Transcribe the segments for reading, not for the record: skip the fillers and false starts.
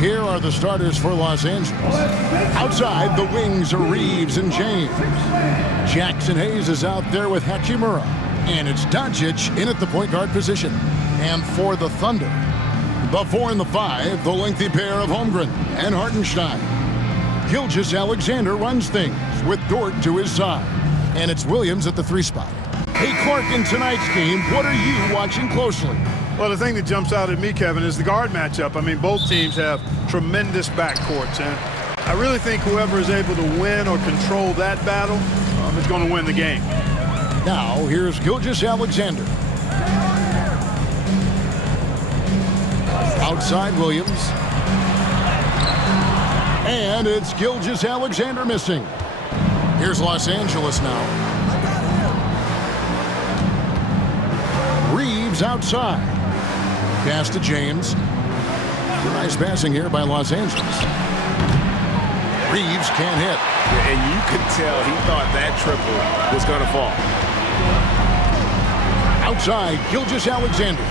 Here are the starters for Los Angeles. Outside, the wings are Reeves and James. Jackson Hayes is out there with Hachimura. And it's Doncic in at the point guard position. And for the Thunder, the 4 and the 5, the lengthy pair of Holmgren and Hartenstein. Gilgeous-Alexander runs things with Dort to his side. And it's Williams at the 3 spot. Hey, Clark, in tonight's game, what are you watching closely? Well, the thing that jumps out at me, Kevin, is the guard matchup. I mean, both teams have tremendous backcourts, and I really think whoever is able to win or control that battle is going to win the game. Now, here's Gilgeous-Alexander. Outside Williams. And it's Gilgeous-Alexander missing. Here's Los Angeles now. Reeves outside. Pass to James. Nice passing here by Los Angeles. Reeves can't hit. And you could tell he thought that triple was going to fall. Outside, Gilgeous-Alexander.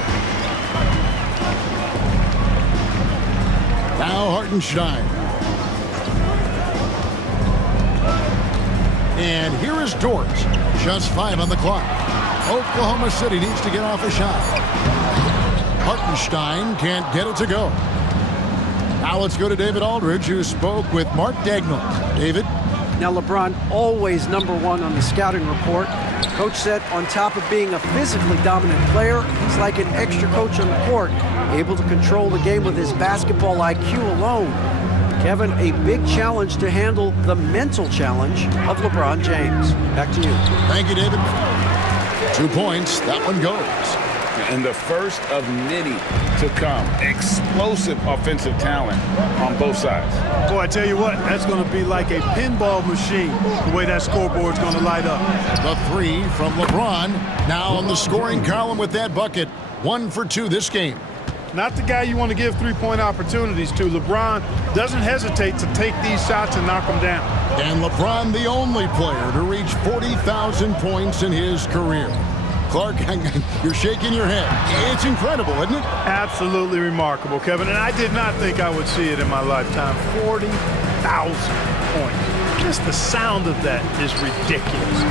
Now Hartenstein. And here is Dort. Just 5 on the clock. Oklahoma City needs to get off a shot. Hartenstein can't get it to go. Now let's go to David Aldridge, who spoke with Mark Daigneault. David? Now LeBron always #1 on the scouting report. Coach said on top of being a physically dominant player, he's like an extra coach on the court, able to control the game with his basketball IQ alone. Kevin, a big challenge to handle the mental challenge of LeBron James. Back to you. Thank you, David. 2 points. That one goes. And the first of many to come. Explosive offensive talent on both sides. Boy, I tell you what, that's going to be like a pinball machine, the way that scoreboard's going to light up. The 3 from LeBron. Now on the scoring column with that bucket. 1 for 2 this game. Not the guy you want to give three-point opportunities to. LeBron doesn't hesitate to take these shots and knock them down. And LeBron, the only player to reach 40,000 points in his career. Clark, you're shaking your head. It's incredible, isn't it? Absolutely remarkable, Kevin. And I did not think I would see it in my lifetime. 40,000 points. Just the sound of that is ridiculous.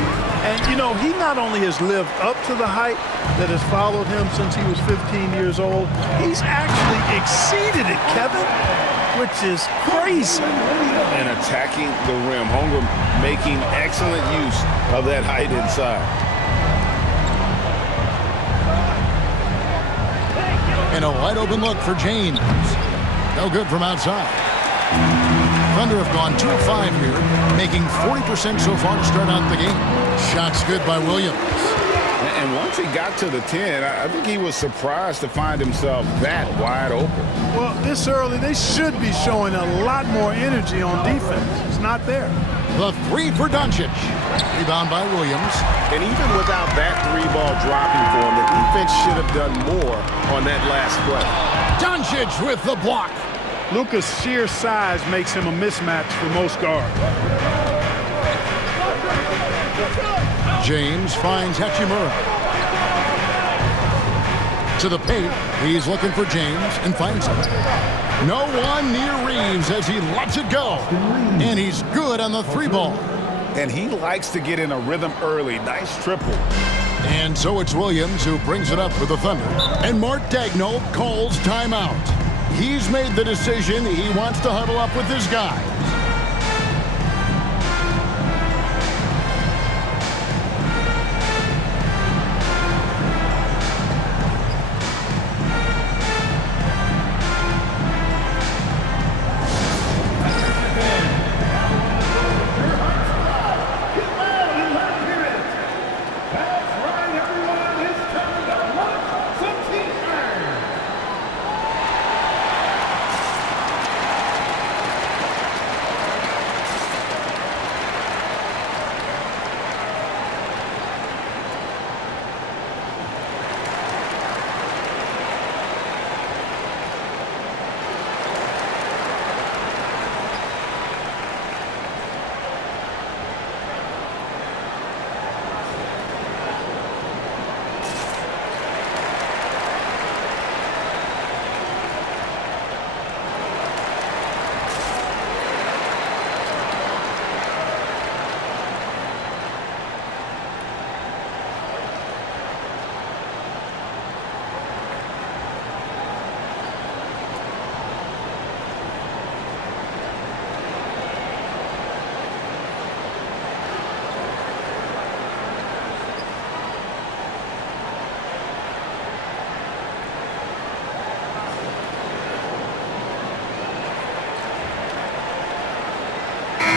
And, you know, he not only has lived up to the height that has followed him since he was 15 years old, he's actually exceeded it, Kevin, which is crazy. And attacking the rim. Holmgren making excellent use of that height inside. And a wide open look for James. No good from outside. Thunder have gone 2 of 5 here, making 40% so far to start out the game. Shots good by Williams. And once he got to the 10, I think he was surprised to find himself that wide open. Well, this early, they should be showing a lot more energy on defense. It's not there. The 3 for Doncic. Rebound by Williams. And even without that 3-ball dropping for him, the defense should have done more on that last play. Doncic with the block. Luka's sheer size makes him a mismatch for most guards. James finds Hachimura. To the paint. He's looking for James and finds him. No one near Reeves as he lets it go. And he's good on the 3-ball. And he likes to get in a rhythm early. Nice triple. And so it's Williams who brings it up for the Thunder. And Mark Daigneault calls timeout. He's made the decision. He wants to huddle up with his guys.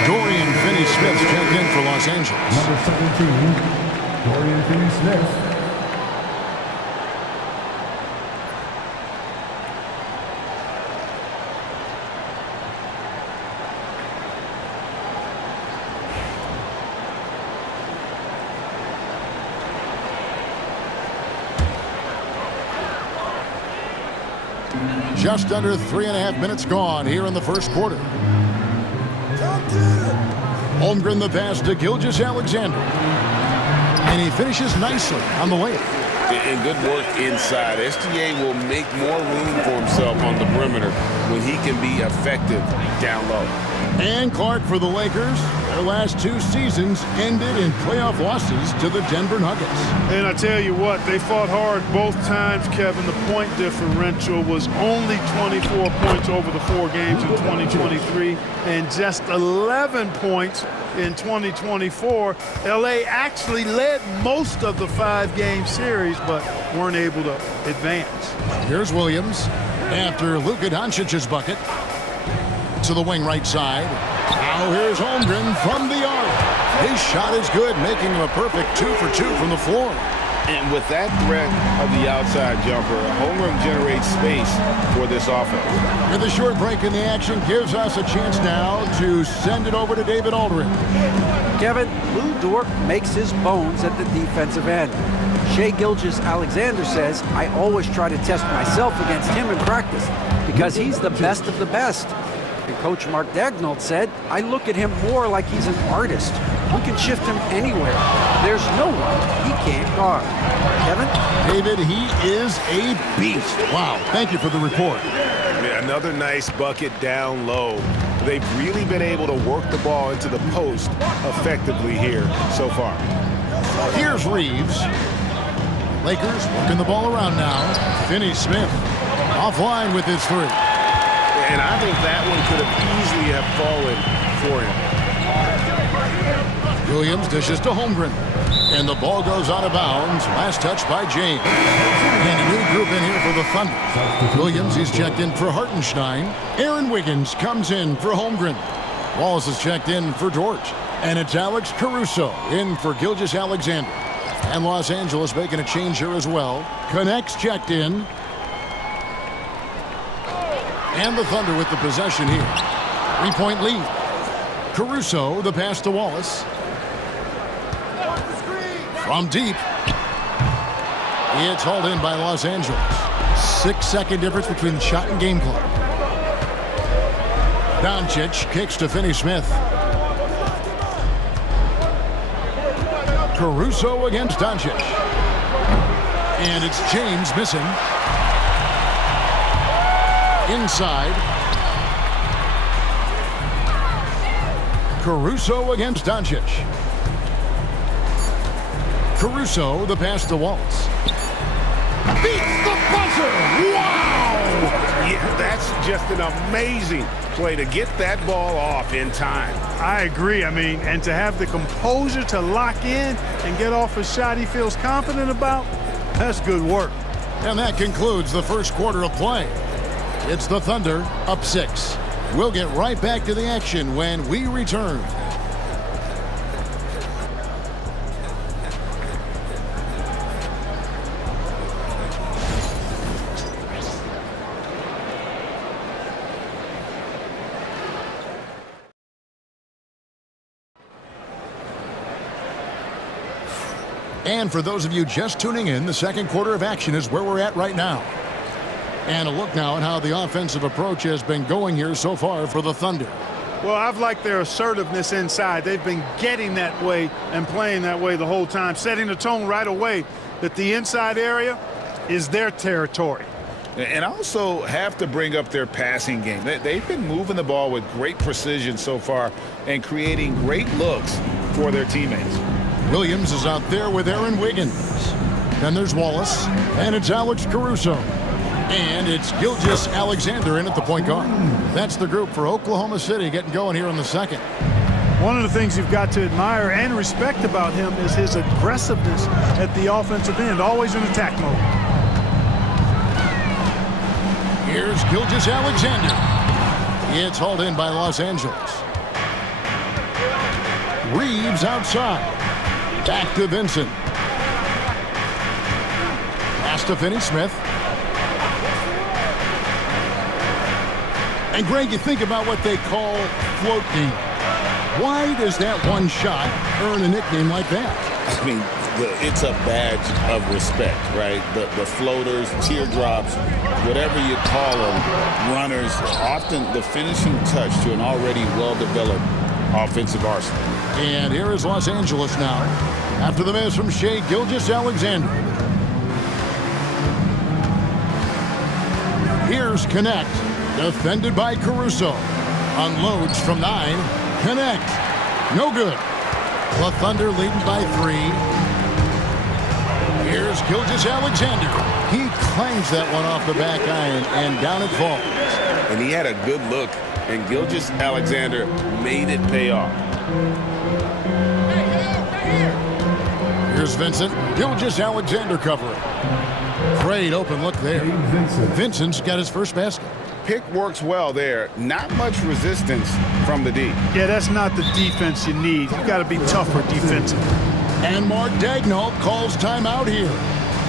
Dorian Finney-Smith checked in for Los Angeles. Number 17, Dorian Finney-Smith. Just under 3.5 minutes gone here in the first quarter. Holmgren the pass to Gilgeous-Alexander. And he finishes nicely on the layup. And good work inside. SGA will make more room for himself on the perimeter when he can be effective down low. And Clark for the Lakers. Their last 2 seasons ended in playoff losses to the Denver Nuggets. And I tell you what, they fought hard both times, Kevin. The point differential was only 24 points over the 4 games in 2023 and just 11 points in 2024. LA actually led most of the 5-game series, but weren't able to advance. Here's Williams after Luka Doncic's bucket. To the wing right side. Now here's Holmgren from the arc. His shot is good, making him a perfect 2 for 2 from the floor. And with that threat of the outside jumper, Holmgren generates space for this offense. And the short break in the action gives us a chance now to send it over to David Aldridge. Kevin, Lou Dort makes his bones at the defensive end. Shai Gilgeous-Alexander says, I always try to test myself against him in practice because he's the best of the best. And Coach Mark Daigneault said, I look at him more like he's an artist. We can shift him anywhere. There's no one he can't guard. Kevin? David, he is a beast. Wow, thank you for the report. Another nice bucket down low. They've really been able to work the ball into the post effectively here so far. Here's Reeves. Lakers working the ball around now. Finney-Smith offline with his 3. And I think that one could have easily have fallen for him. Williams dishes to Holmgren. And the ball goes out of bounds. Last touch by James. And a new group in here for the Thunder. Williams, he's checked in for Hartenstein. Aaron Wiggins comes in for Holmgren. Wallace is checked in for George. And it's Alex Caruso in for Gilgeous-Alexander. And Los Angeles making a change here as well. Connects checked in. And the Thunder with the possession here. 3-point lead. Caruso, the pass to Wallace. From deep. It's hauled in by Los Angeles. 6-second difference between the shot and game clock. Doncic kicks to Finney-Smith. Caruso against Doncic. And it's James missing. Inside. Caruso against Doncic. Caruso, the pass to Wallace. Beats the buzzer! Wow! Yeah, that's just an amazing play to get that ball off in time. I agree. I mean, and to have the composure to lock in and get off a shot he feels confident about, that's good work. And that concludes the first quarter of play. It's the Thunder up 6. We'll get right back to the action when we return. And for those of you just tuning in, the second quarter of action is where we're at right now. And a look now at how the offensive approach has been going here so far for the Thunder. Well, I've liked their assertiveness inside. They've been getting that way and playing that way the whole time, setting the tone right away that the inside area is their territory. And also have to bring up their passing game. They've been moving the ball with great precision so far and creating great looks for their teammates. Williams is out there with Aaron Wiggins. Then there's Wallace, and it's Alex Caruso. And it's Gilgeous-Alexander in at the point guard. That's the group for Oklahoma City getting going here in the second. One of the things you've got to admire and respect about him is his aggressiveness at the offensive end, always in attack mode. Here's Gilgeous-Alexander. It's hauled in by Los Angeles. Reeves outside. Back to Vincent. Pass to Finney-Smith. And Greg, you think about what they call float game. Why does that one shot earn a nickname like that? I mean, it's a badge of respect, right? The floaters, teardrops, whatever you call them, runners, often the finishing touch to an already well-developed offensive arsenal. And here is Los Angeles now, after the miss from Shai Gilgeous-Alexander. Here's Connect, defended by Caruso. Unloads from 9. Connect. No good. The Thunder leading by 3. Here's Gilgeous-Alexander. He clangs that one off the back iron, and down it falls. And he had a good look, and Gilgeous-Alexander made it pay off. Here's Vincent. Gilgeous-Alexander covering. Great open look there. Vincent's got his first basket. Pick works well there. Not much resistance from the D. Yeah, that's not the defense you need. You got to be tougher defensively. And Mark Daigneault calls timeout here.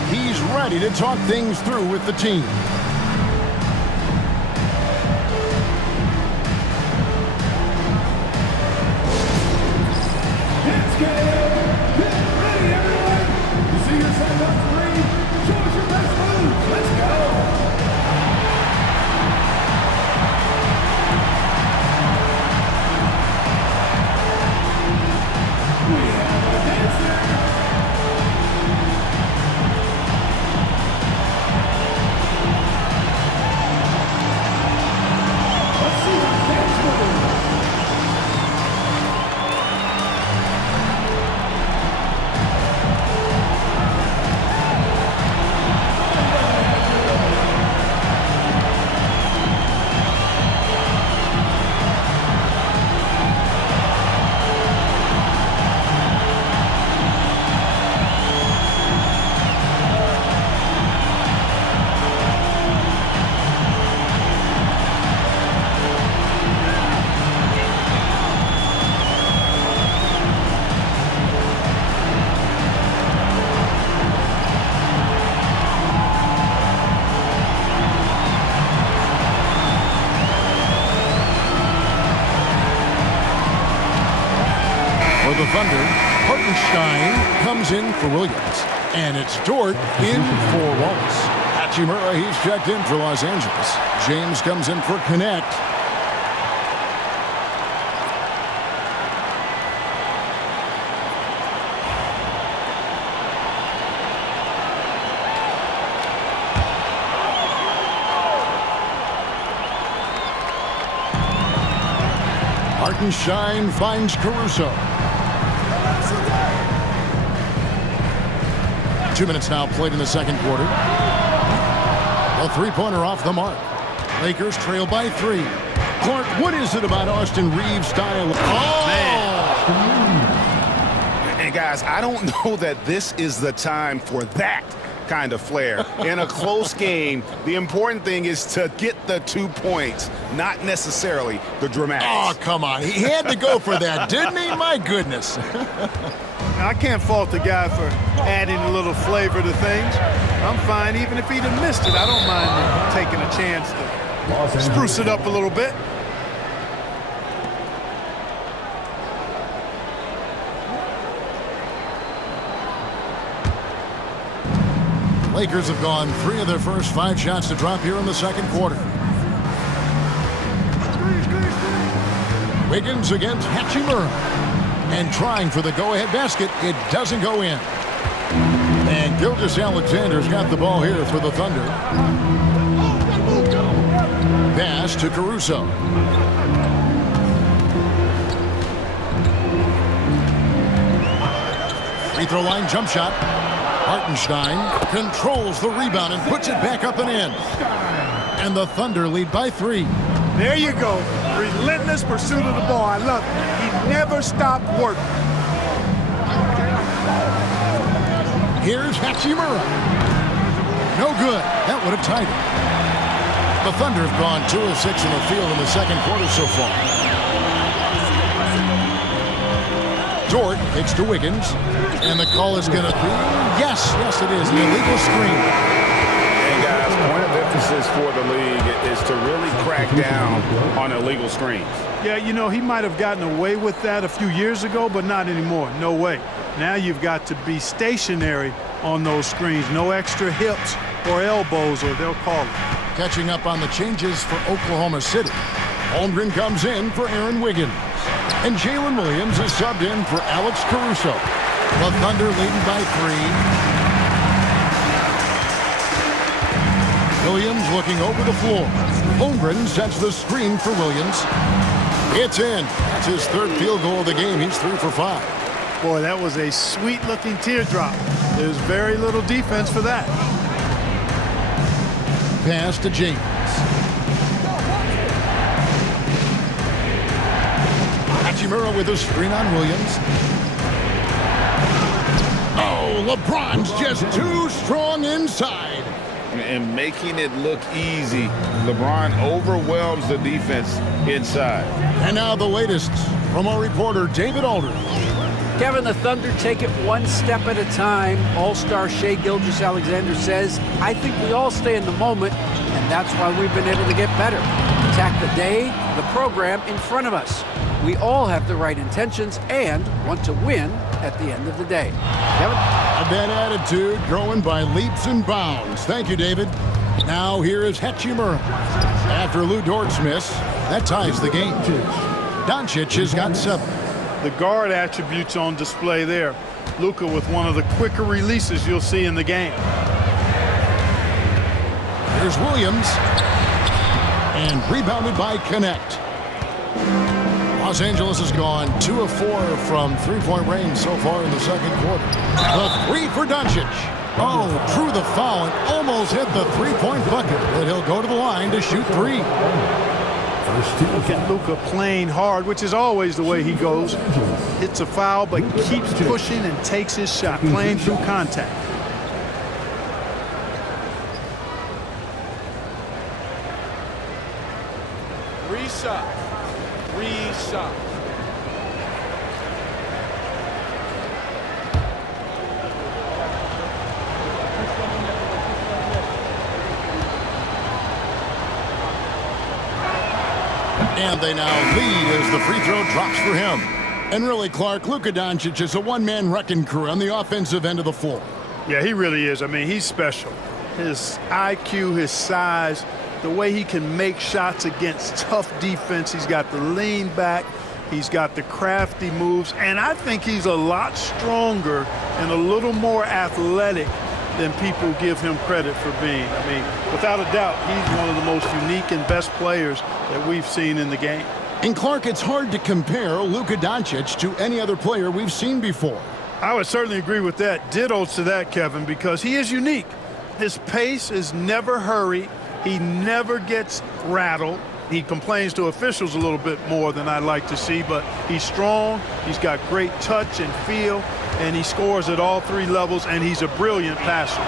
He's ready to talk things through with the team. Let's get ready, everyone. You see yourself on screen? Show us your best moves. Let's go. For the Thunder, Hartenstein comes in for Williams. And it's Dort in for Wallace. Hachimura, he's checked in for Los Angeles. James comes in for Connect. Hartenstein finds Caruso. 2 minutes now played in the second quarter. A three-pointer off the mark. Lakers trail by 3. Clark, what is it about Austin Reeves' style? Oh! And guys, I don't know that this is the time for that kind of flair. In a close game, the important thing is to get the 2 points, not necessarily the dramatics. Oh, come on. He had to go for that, didn't he? My goodness. I can't fault the guy for adding a little flavor to things. I'm fine even if he'd have missed it. I don't mind taking a chance to spruce it up a little bit. Lakers have gone 3 of their first 5 shots to drop here in the second quarter. Wiggins against Hachimura. And trying for the go-ahead basket. It doesn't go in. And Gilgeous-Alexander's got the ball here for the Thunder. Pass to Caruso. Free throw line jump shot. Hartenstein controls the rebound and puts it back up and in. And the Thunder lead by 3. There you go. Relentless pursuit of the ball. I love it. He never stopped working. Here's Hachimura. No good. That would have tied it. The Thunder have gone 2 of 6 in the field in the second quarter so far. Dort takes to Wiggins. And the call is going to be, yes, it is, an illegal screen. And guys, point of emphasis for the league is to really crack down on illegal screens. Yeah, you know, he might have gotten away with that a few years ago, but not anymore. No way. Now you've got to be stationary on those screens. No extra hips or elbows, or they'll call it. Catching up on the changes for Oklahoma City. Holmgren comes in for Aaron Wiggins. And Jalen Williams is subbed in for Alex Caruso. The Thunder leading by 3. Williams looking over the floor. Holmgren sets the screen for Williams. It's in. That's his third field goal of the game. He's 3 for 5. Boy, that was a sweet-looking teardrop. There's very little defense for that. Pass to James. Hachimura with a screen on Williams. Oh, LeBron's just too strong inside. And making it look easy, LeBron overwhelms the defense inside. And now the latest from our reporter, David Aldridge. Kevin, the Thunder take it one step at a time. All-star Shai Gilgeous-Alexander says, I think we all stay in the moment, and that's why we've been able to get better. Attack the day, the program in front of us. We all have the right intentions and want to win at the end of the day. Kevin? A bad attitude growing by leaps and bounds. Thank you, David. Now here is Hachimura. After Lou Dort's miss, that ties the game. Doncic has got 7. The guard attributes on display there. Luka with one of the quicker releases you'll see in the game. Here's Williams. And rebounded by Connect. Los Angeles has gone 2 of 4 from three-point range so far in the second quarter. The 3 for Doncic. Oh, drew the foul and almost hit the three-point bucket, but he'll go to the line to shoot 3. Look at Luka playing hard, which is always the way he goes. Hits a foul, but keeps pushing and takes his shot, playing through contact. Reset. And they now lead as the free throw drops for him. And really, Clark, Luka Doncic is a one-man wrecking crew on the offensive end of the floor. Yeah, he really is. I mean, he's special. His IQ, his size, the way he can make shots against tough defense. He's got the lean back. He's got the crafty moves. And I think he's a lot stronger and a little more athletic than people give him credit for being. I mean, without a doubt, he's one of the most unique and best players that we've seen in the game. And Clark, it's hard to compare Luka Doncic to any other player we've seen before. I would certainly agree with that. Ditto to that, Kevin, because he is unique. His pace is never hurried. He never gets rattled. He complains to officials a little bit more than I'd like to see, but he's strong. He's got great touch and feel, and he scores at all 3 levels, and he's a brilliant passer.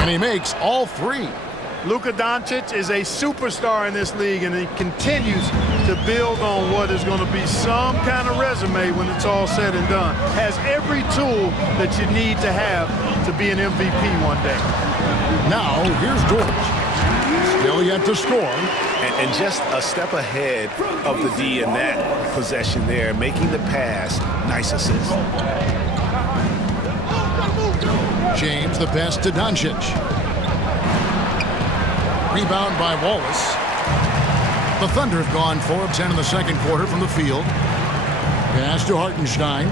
And he makes all 3. Luka Doncic is a superstar in this league, and he continues to build on what is going to be some kind of resume when it's all said and done. Has every tool that you need to have to be an MVP one day. Now, here's Dort. Still yet to score. And just a step ahead of the D in that possession there, making the pass. Nice assist. James, the pass to Doncic. Rebound by Wallace. The Thunder have gone 4 of 10 in the second quarter from the field. Pass to Hartenstein.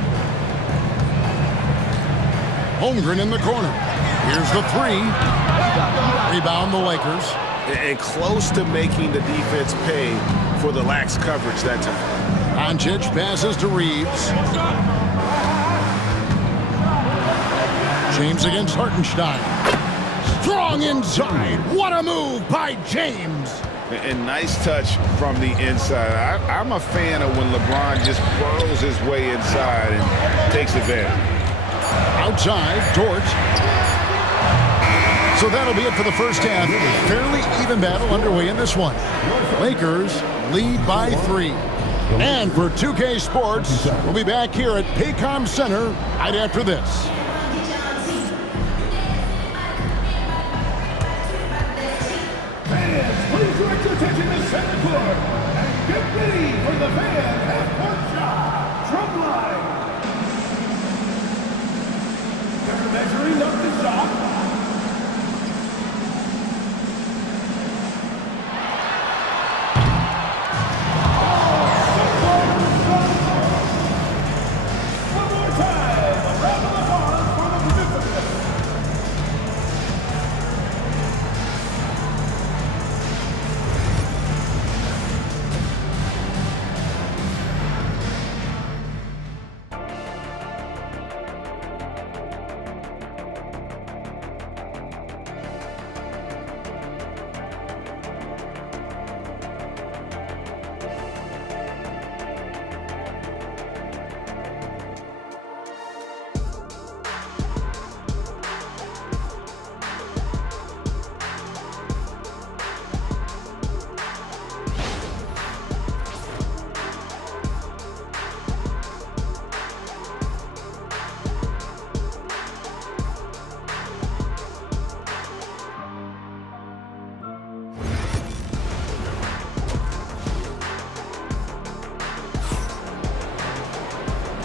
Holmgren in the corner. Here's the 3. Rebound the Lakers. And close to making the defense pay for the lax coverage that time. Doncic passes to Reeves. James against Hartenstein. Strong inside. What a move by James. And nice touch from the inside. I'm a fan of when LeBron just burrows his way inside and takes advantage. Outside, Dort. So that'll be it for the first half. Fairly even battle underway in this one. Lakers lead by 3. And for 2K Sports, we'll be back here at Paycom Center right after this. Fans, please direct your attention to center court and get ready for the fan half-court shot. Drumline. They're measuring up the shot.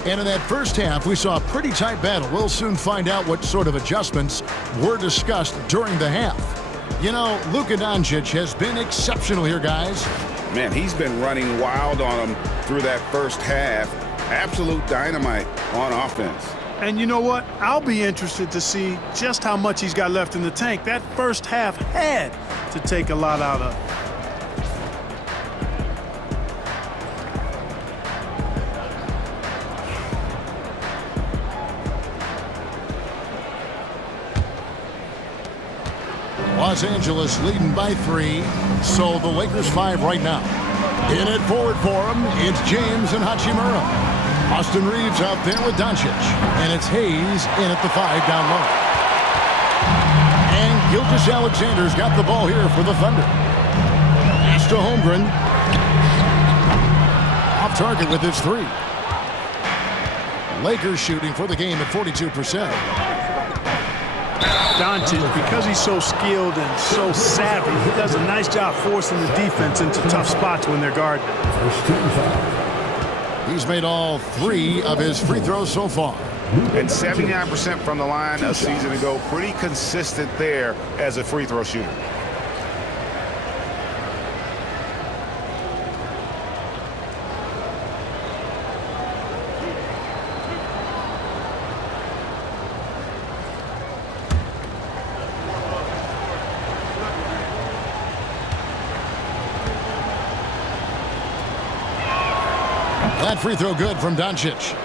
And in that first half, we saw a pretty tight battle. We'll soon find out what sort of adjustments were discussed during the half. You know, Luka Doncic has been exceptional here, guys. Man, he's been running wild on them through that first half. Absolute dynamite on offense. And you know what? I'll be interested to see just how much he's got left in the tank. That first half had to take a lot out of. Los Angeles leading by 3, so the Lakers 5 right now. In it forward for him, it's James and Hachimura. Austin Reeves out there with Doncic, and it's Hayes in at the 5 down low. And Gilgeous-Alexander's got the ball here for the Thunder. Pass to Holmgren. Off target with his 3. Lakers shooting for the game at 42%. Doncic, because he's so skilled and so savvy, he does a nice job forcing the defense into tough spots when they're guarding. He's made all 3 of his free throws so far. And 79% from the line a season ago. Pretty consistent there as a free throw shooter. That free throw good from Doncic.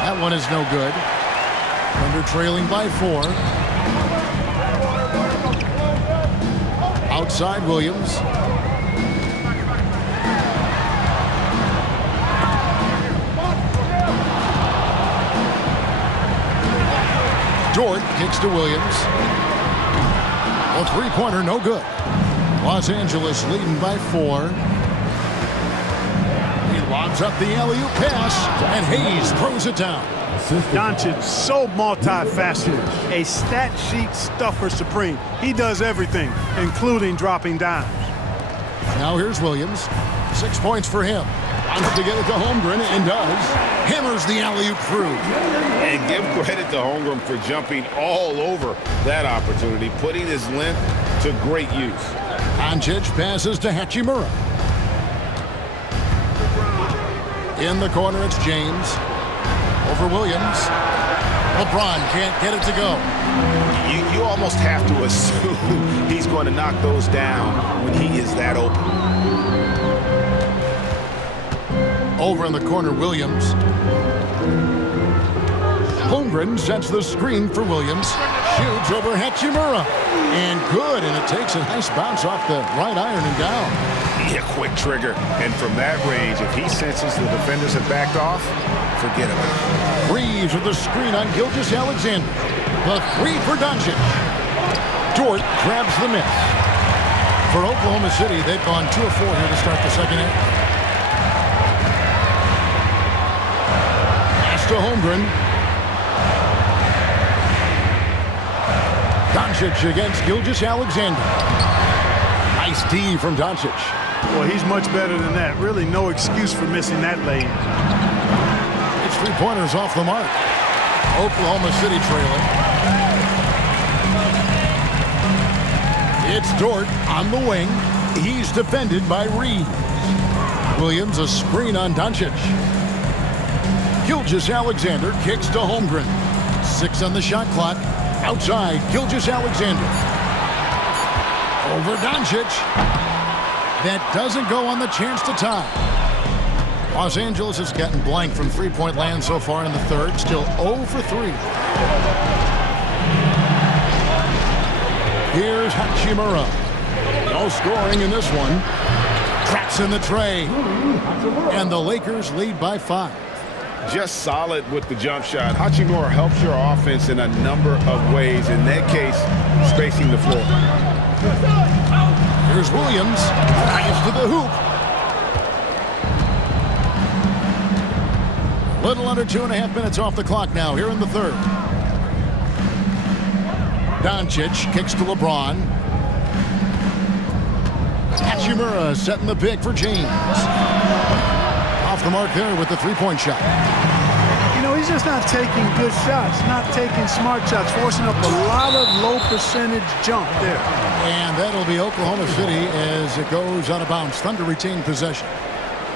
That one is no good. Thunder trailing by 4. Outside Williams. Dort kicks to Williams. A three-pointer, no good. Los Angeles leading by 4. He lobs up the alley-oop pass, and Hayes throws it down. Doncic, so multifaceted, a stat sheet stuffer supreme. He does everything, including dropping dimes. Now here's Williams. 6 points for him. Wants to get it to Holmgren, and does. Hammers the alley-oop through. And give credit to Holmgren for jumping all over that opportunity, putting his length to great use. Doncic passes to Hachimura. In the corner, it's James. Over Williams. LeBron can't get it to go. You almost have to assume he's going to knock those down when he is that open. Over in the corner, Williams. Holmgren sets the screen for Williams. Shoots over Hachimura. And good, and it takes a nice bounce off the right iron and down. Yeah, quick trigger. And from that range, if he senses the defenders have backed off, forget about it. Reeves with the screen on Gilgeous-Alexander. The three for Doncic. Dort grabs the miss. For Oklahoma City, they've gone 2 of 4 here to start the second half. Pass to Holmgren. Doncic against Gilgeous-Alexander. Nice D from Doncic. Well, he's much better than that. Really no excuse for missing that lane. It's 3-pointers off the mark. Oklahoma City trailing. It's Dort on the wing. He's defended by Reeves. Williams a screen on Doncic. Gilgeous-Alexander kicks to Holmgren. 6 on the shot clock. Outside, Gilgeous-Alexander. Over Doncic. That doesn't go on the chance to tie. Los Angeles has gotten blank from three-point land so far in the third. Still 0 for 3. Here's Hachimura. No scoring in this one. Cracks in the tray. And the Lakers lead by 5. Just solid with the jump shot. Hachimura helps your offense in a number of ways. In that case, spacing the floor. Here's Williams. Drives to the hoop. Little under 2.5 minutes off the clock now here in the third. Doncic kicks to LeBron. Hachimura setting the pick for James. Off the mark there with the three-point shot. You know, he's just not taking good shots, not taking smart shots, forcing up a lot of low percentage jump there. And that'll be Oklahoma City as it goes out of bounds. Thunder retain possession.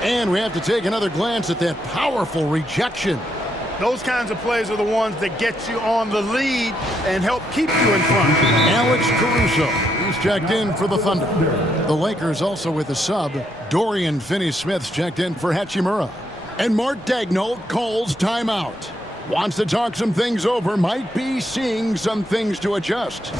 And we have to take another glance at that powerful rejection. Those kinds of plays are the ones that get you on the lead and help keep you in front. Alex Caruso, he's checked in for the Thunder. The Lakers also with a sub. Dorian Finney-Smith's checked in for Hachimura. And Mark Daigneault calls timeout. Wants to talk some things over, might be seeing some things to adjust.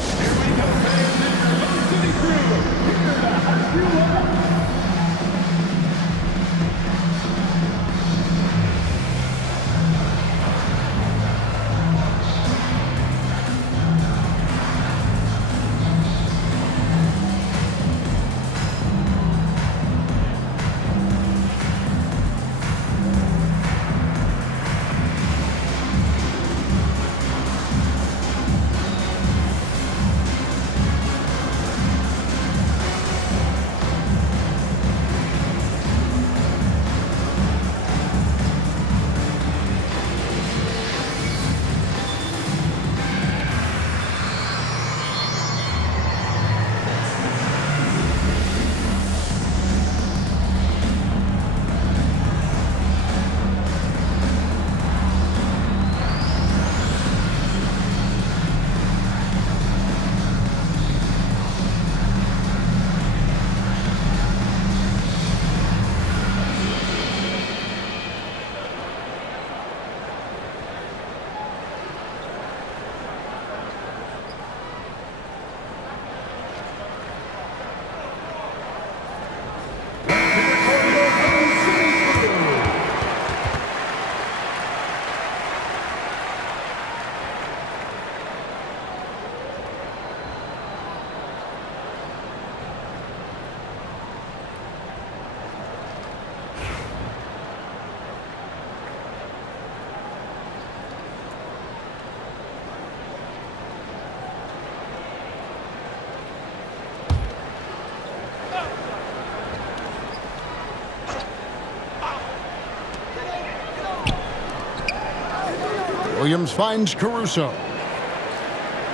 Williams finds Caruso.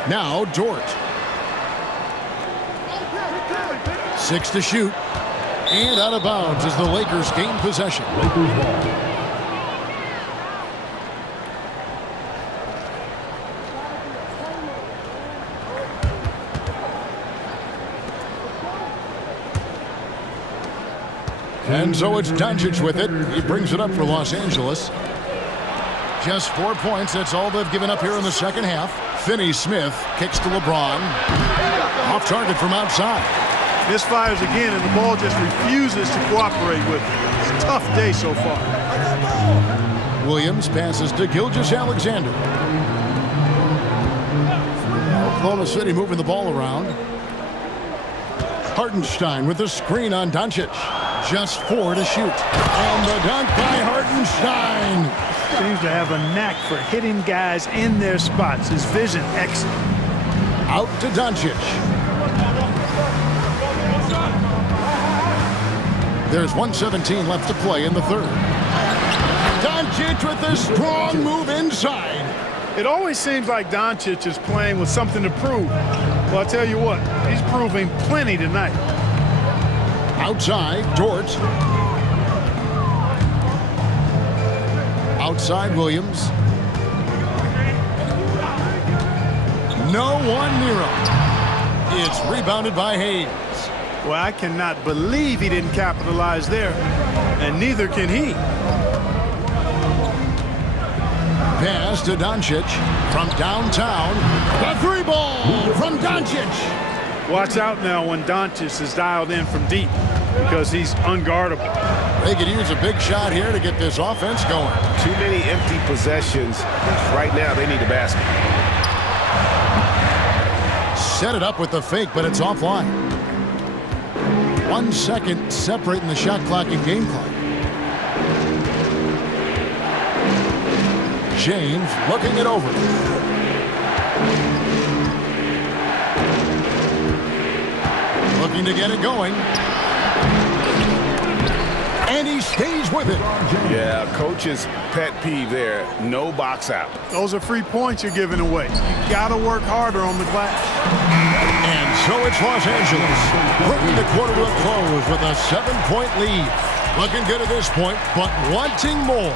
Now Dort. 6 to shoot. And out of bounds as the Lakers gain possession. And so it's Doncic with it. He brings it up for Los Angeles. Just 4 points. That's all they've given up here in the second half. Finney-Smith kicks to LeBron. Off target from outside. Misfires again, and the ball just refuses to cooperate with it. It's a tough day so far. Williams passes to Gilgeous-Alexander. Oklahoma City moving the ball around. Hartenstein with the screen on Doncic. Just 4 to shoot. And the dunk by Hartenstein. Seems to have a knack for hitting guys in their spots. His vision excellent. Out to Doncic. There's 1:17 left to play in the third. Doncic with a strong move inside. It always seems like Doncic is playing with something to prove. Well, I'll tell you what, he's proving plenty tonight. Outside, Dort. Outside, Williams. No one near him. It's rebounded by Hayes. Well, I cannot believe he didn't capitalize there, and neither can he. Pass to Doncic from downtown. The 3-ball from Doncic. Watch out now when Doncic is dialed in from deep because he's unguardable. They could use a big shot here to get this offense going. Too many empty possessions. Right now, they need a basket. Set it up with the fake, but it's offline. 1 second separating the shot clock and game clock. James looking it over. Looking to get it going. And he stays with it. Yeah, coach's pet peeve there. No box out. Those are free points you're giving away. You got to work harder on the glass. And so it's Los Angeles bringing the quarter to a close with a 7-point lead. Looking good at this point, but wanting more.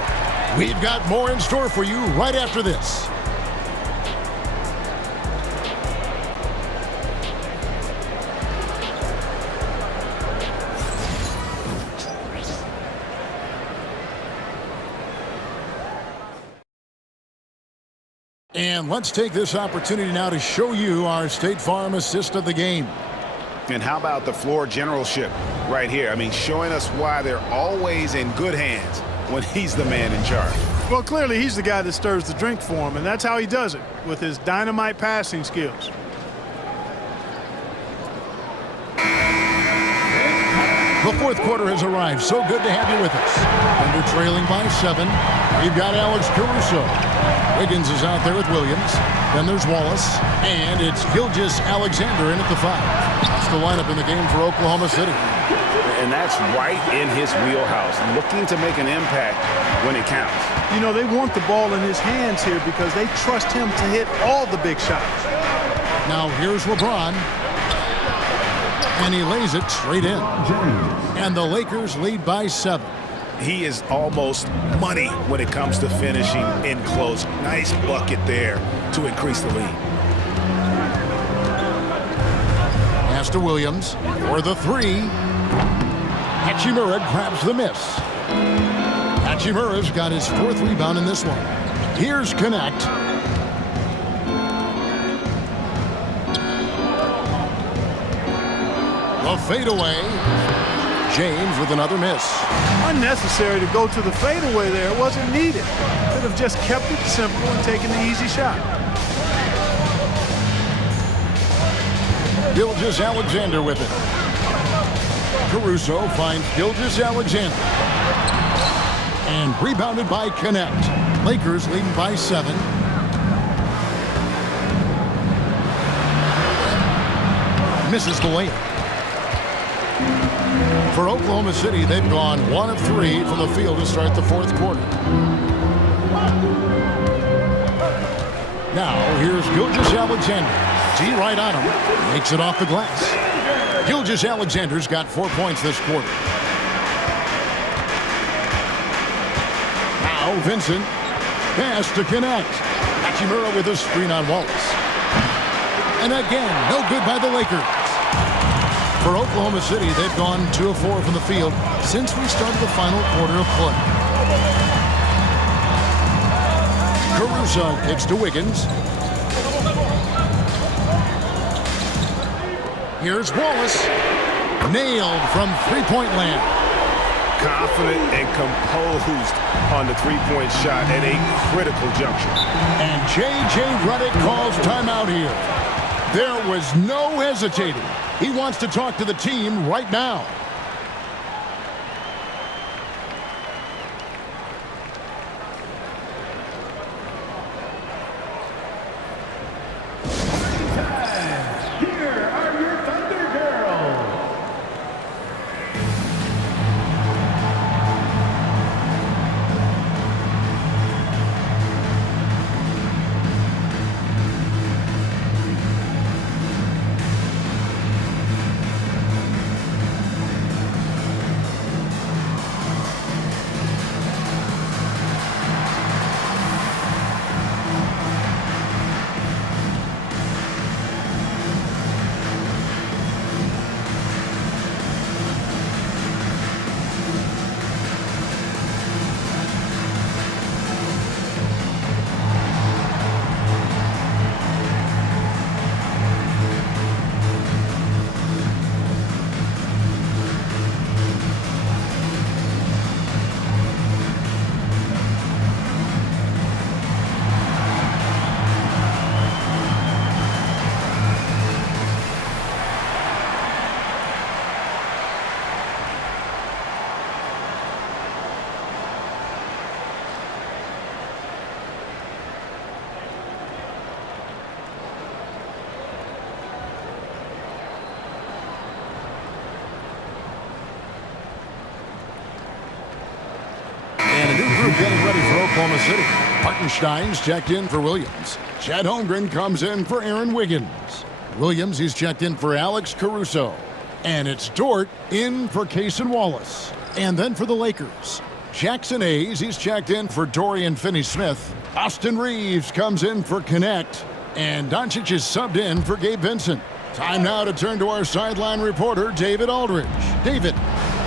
We've got more in store for you right after this. And let's take this opportunity now to show you our State Farm assist of the game. And how about the floor generalship right here? I mean, showing us why they're always in good hands when he's the man in charge. Well, clearly he's the guy that stirs the drink for him, and that's how he does it, with his dynamite passing skills. The fourth quarter has arrived. So good to have you with us. Thunder trailing by 7. We've got Alex Caruso. Wiggins is out there with Williams. Then there's Wallace. And it's Gilgeous-Alexander in at the 5. That's the lineup in the game for Oklahoma City. And that's right in his wheelhouse, looking to make an impact when it counts. You know, they want the ball in his hands here because they trust him to hit all the big shots. Now here's LeBron. And he lays it straight in. And the Lakers lead by 7. He is almost money when it comes to finishing in close. Nice bucket there to increase the lead. Pass to Williams for the 3. Hachimura grabs the miss. Hachimura's got his 4th rebound in this one. Here's Connect. The fadeaway. James with another miss. Unnecessary to go to the fadeaway there. It wasn't needed. Could have just kept it simple and taken the easy shot. Gilgeous-Alexander with it. Caruso finds Gilgeous-Alexander. And rebounded by Connect. Lakers leading by 7. Misses the layup. For Oklahoma City, they've gone 1 of 3 from the field to start the fourth quarter. Now, here's Gilgeous-Alexander. T right on him. Makes it off the glass. Gilgeous-Alexander's got 4 points this quarter. Now, Vincent. Pass to Connect. Hachimura with a screen on Wallace. And again, no good by the Lakers. For Oklahoma City, they've gone 2 of 4 from the field since we started the final quarter of play. Caruso kicks to Wiggins. Here's Wallace. Nailed from three-point land. Confident and composed on the three-point shot at a critical juncture. And J.J. Redick calls timeout here. There was no hesitating. He wants to talk to the team right now. Here are your Thunder Girls. And a new group getting ready for Oklahoma City. Hartenstein's checked in for Williams. Chet Holmgren comes in for Aaron Wiggins. Williams, he's checked in for Alex Caruso. And it's Dort in for Cason Wallace. And then for the Lakers, Jackson Hayes, he's checked in for Dorian Finney-Smith. Austin Reeves comes in for Connect. And Doncic is subbed in for Gabe Vincent. Time now to turn to our sideline reporter, David Aldridge. David.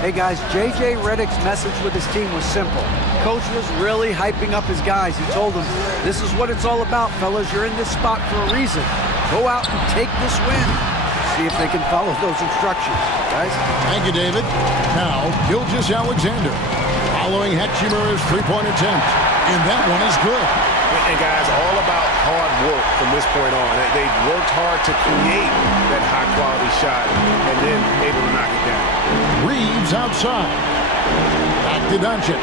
Hey guys, J.J. Redick's message with his team was simple. Coach was really hyping up his guys. He told them, this is what it's all about, fellas. You're in this spot for a reason. Go out and take this win. See if they can follow those instructions, guys. Thank you, David. Now, Gilgeous-Alexander following Hachimura's three-point attempt. And that one is good. And guys, all about hard work from this point on. They've worked hard to create that high-quality shot and then able to knock it down. Reeves outside. Back to Doncic.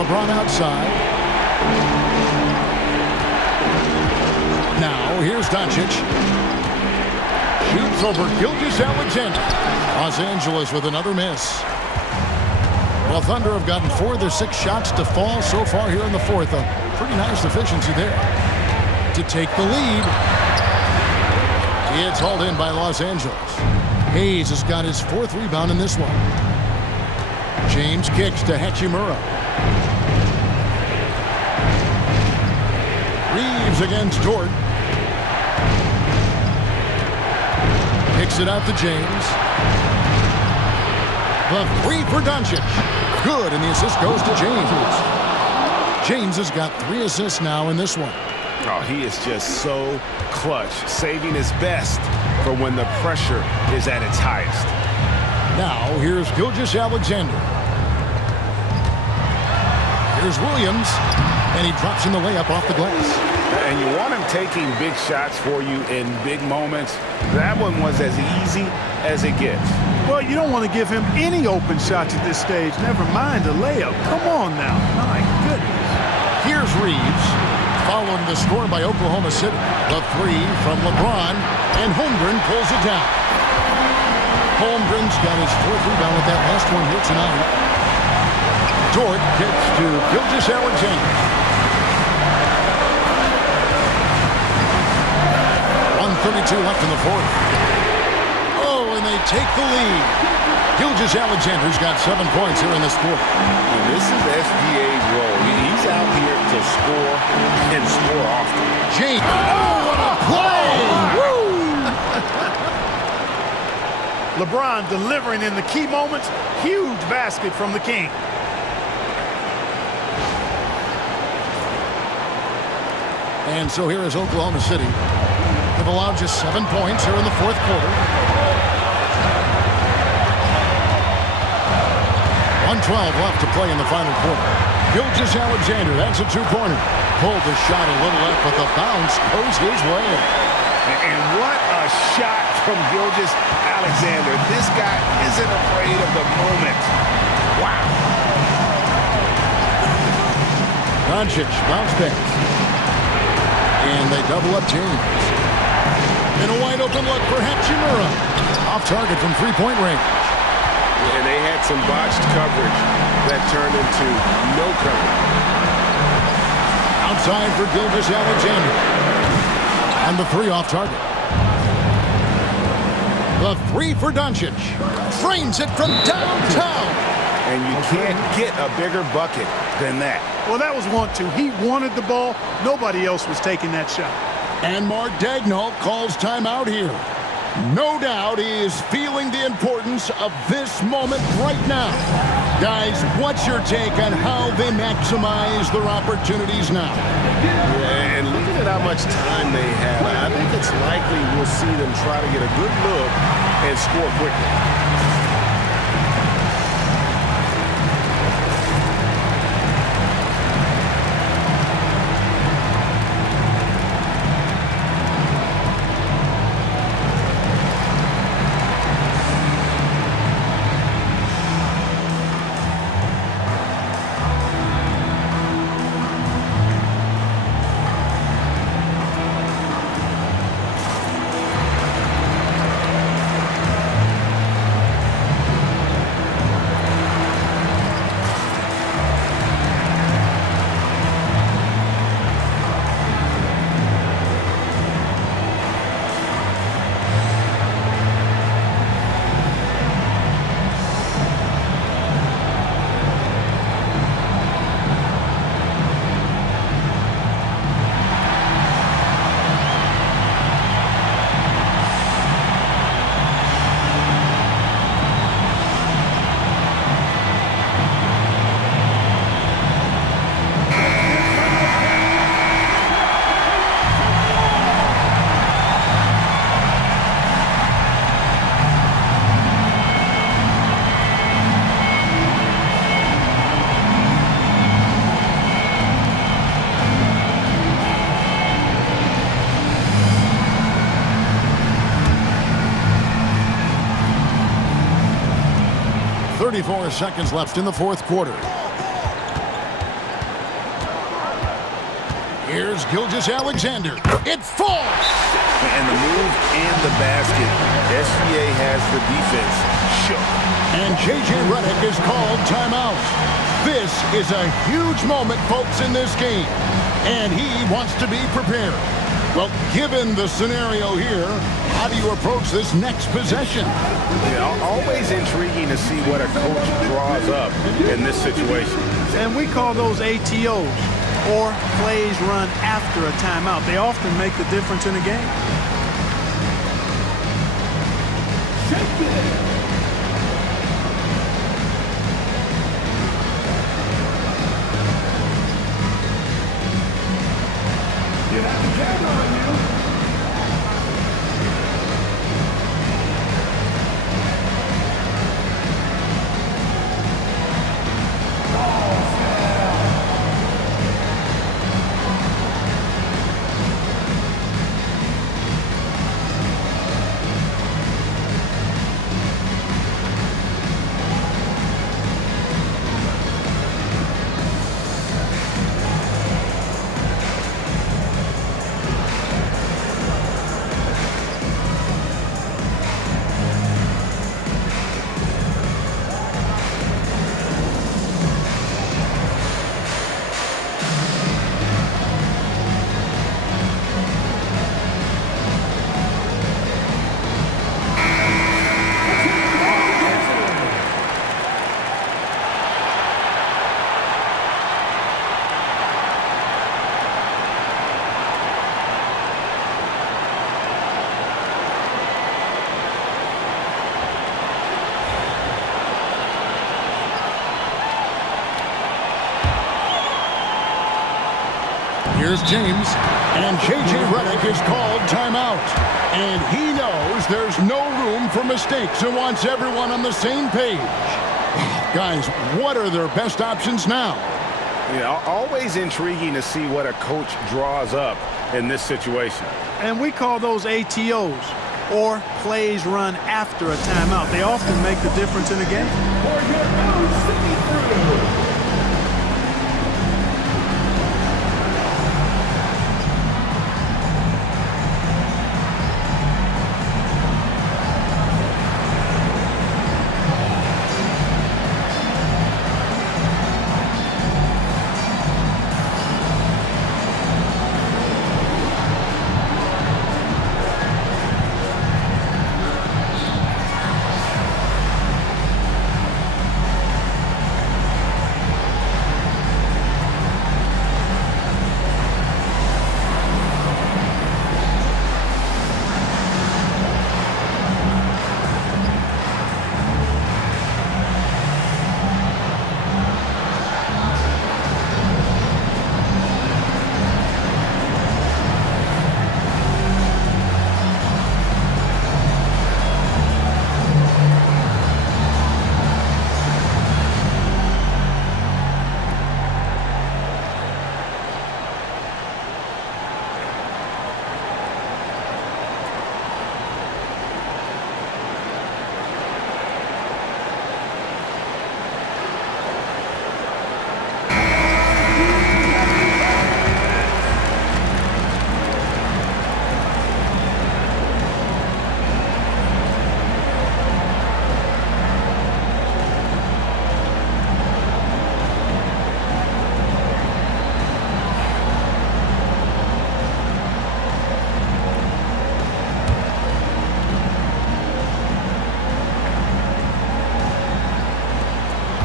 LeBron outside. Now, here's Doncic. Shoots over Gilgeous-Alexander. Los Angeles with another miss. Well, Thunder have gotten 4 of their 6 shots to fall so far here in the fourth. A pretty nice efficiency there to take the lead. It's hauled in by Los Angeles. Hayes has got his 4th rebound in this one. James kicks to Hachimura. Reeves against Dort. Kicks it out to James. The 3 for Doncic. Good, and the assist goes to James. James has got 3 assists now in this one. Oh, he is just so clutch, saving his best for when the pressure is at its highest. Now, here's Gilgeous-Alexander. Here's Williams, and he drops in the layup off the glass. And you want him taking big shots for you in big moments. That one was as easy as it gets. Well, you don't want to give him any open shots at this stage. Never mind a layup. Come on now. My goodness. Here's Reeves, following the score by Oklahoma City. The 3 from LeBron, and Holmgren pulls it down. Holmgren's got his 4th rebound with that last one here tonight. Dort kicks to Gilgeous-Alexander. 1:32 left in the fourth. Oh, and they take the lead. Gilgeous-Alexander's got 7 points here in this quarter. And this is SGA's role. He's out here to score and score often. James. Oh, what a play! Woo! LeBron delivering in the key moments. Huge basket from the King. And so here is Oklahoma City. They've allowed just 7 points here in the fourth quarter. 1:12 left to play in the final quarter. Gilgeous-Alexander, that's a two-pointer. Pulled the shot a little left, but the bounce goes his way. And what a shot from Gilgeous-Alexander. This guy isn't afraid of the moment. Wow. Doncic, bounce pass. And they double up James. And a wide open look for Hachimura. Off target from three-point range. And they had some botched coverage that turned into no coverage. Outside for Gilgeous-Alexander. And the three off target. The three for Doncic. Frames it from downtown. And you can't get a bigger bucket than that. Well, that was 1-2. He wanted the ball. Nobody else was taking that shot. And Mark Daigneault calls timeout here. No doubt he is feeling the importance of this moment right now. Guys, what's your take on how they maximize their opportunities now? Yeah, and looking at how much time they have, I think it's likely we'll see them try to get a good look and score quickly. Seconds left in the fourth quarter. Here's Gilgeous-Alexander. It falls! And the move and the basket. SGA has the defense shook. And J.J. Redick is called timeout. This is a huge moment, folks, in this game. And he wants to be prepared. Well, given the scenario here, how do you approach this next possession? Yeah, always intriguing to see what a coach draws up in this situation. And we call those ATOs, or plays run after a timeout. They often make the difference in a game. Shake it. You have the camera on you. Here's James, And J.J. Redick is called timeout. And he knows there's no room for mistakes and wants everyone on the same page. Guys, what are their best options now? Yeah, always intriguing to see what a coach draws up in this situation. And we call those ATOs, or plays run after a timeout. They often make the difference in a game. For your coach, Sidney Through.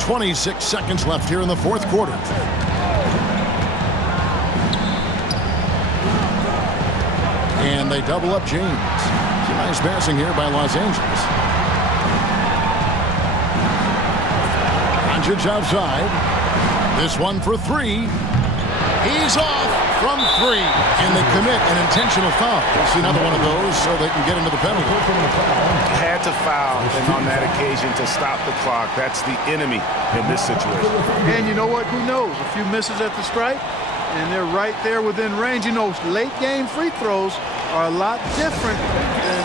.26 seconds left here in the fourth quarter. And they double up James. It's a nice passing here by Los Angeles. Doncic outside. This one for three. He's off from three. And they commit an intentional foul. We'll see another one of those so they can get into the penalty. Had to foul, and on that occasion to stop the clock. That's the enemy in this situation. And you know what? Who knows? A few misses at the stripe, and they're right there within range. You know, late game free throws are a lot different than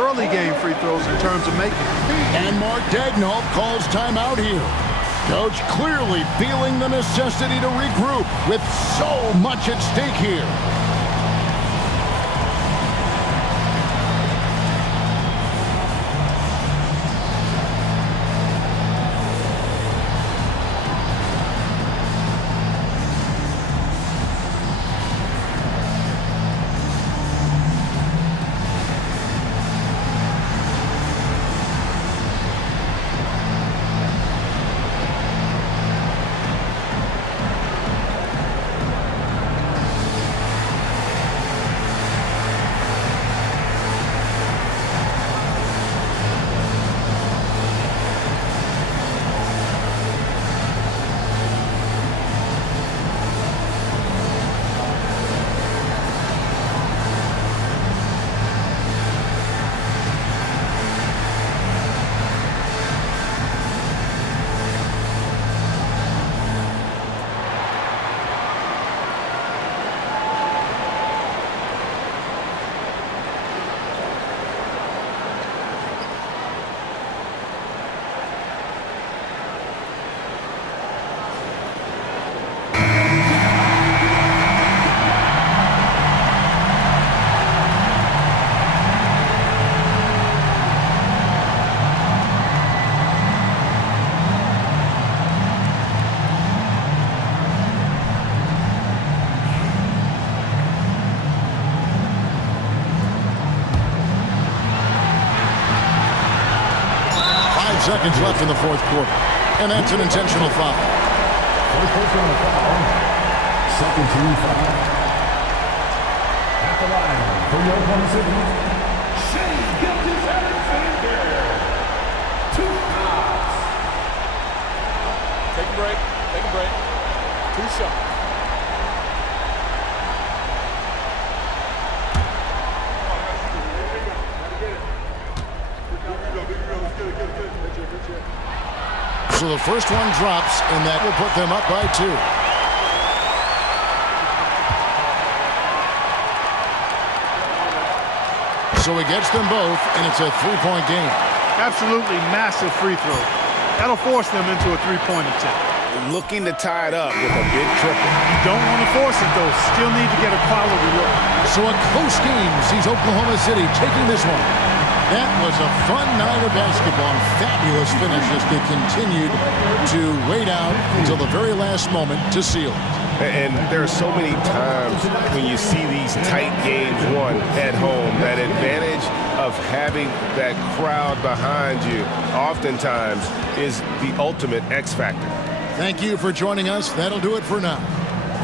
early game free throws in terms of making. And Mark Daigneault calls timeout here. Coach clearly feeling the necessity to regroup with so much at stake here. Seconds left in the fourth quarter. And that's an intentional foul. Personal foul. Second team foul. At the line for your Oklahoma City. Shai Gilgeous-Alexander. 2 fouls. Take a break. Take a break. 2 shots. So the first one drops, and that will put them up by 2. So he gets them both, and it's a 3-point game. Absolutely massive free throw. That'll force them into a 3-point attempt. Looking to tie it up with a big triple. You don't want to force it, though. Still need to get a quality look. So a close game sees Oklahoma City taking this one. That was a fun night of basketball and fabulous finish as they continued to wait out until the very last moment to seal it. And there are so many times when you see these tight games won at home, that advantage of having that crowd behind you oftentimes is the ultimate X factor. Thank you for joining us. That'll do it for now.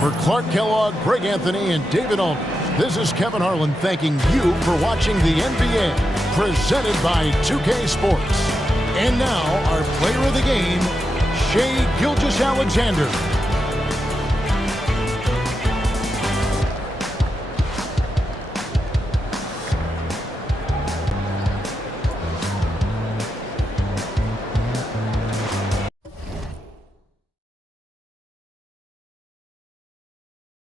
For Clark Kellogg, Greg Anthony, and David Aldridge, this is Kevin Harlan thanking you for watching the NBA, presented by 2K Sports. And now, our player of the game, Shai Gilgeous-Alexander.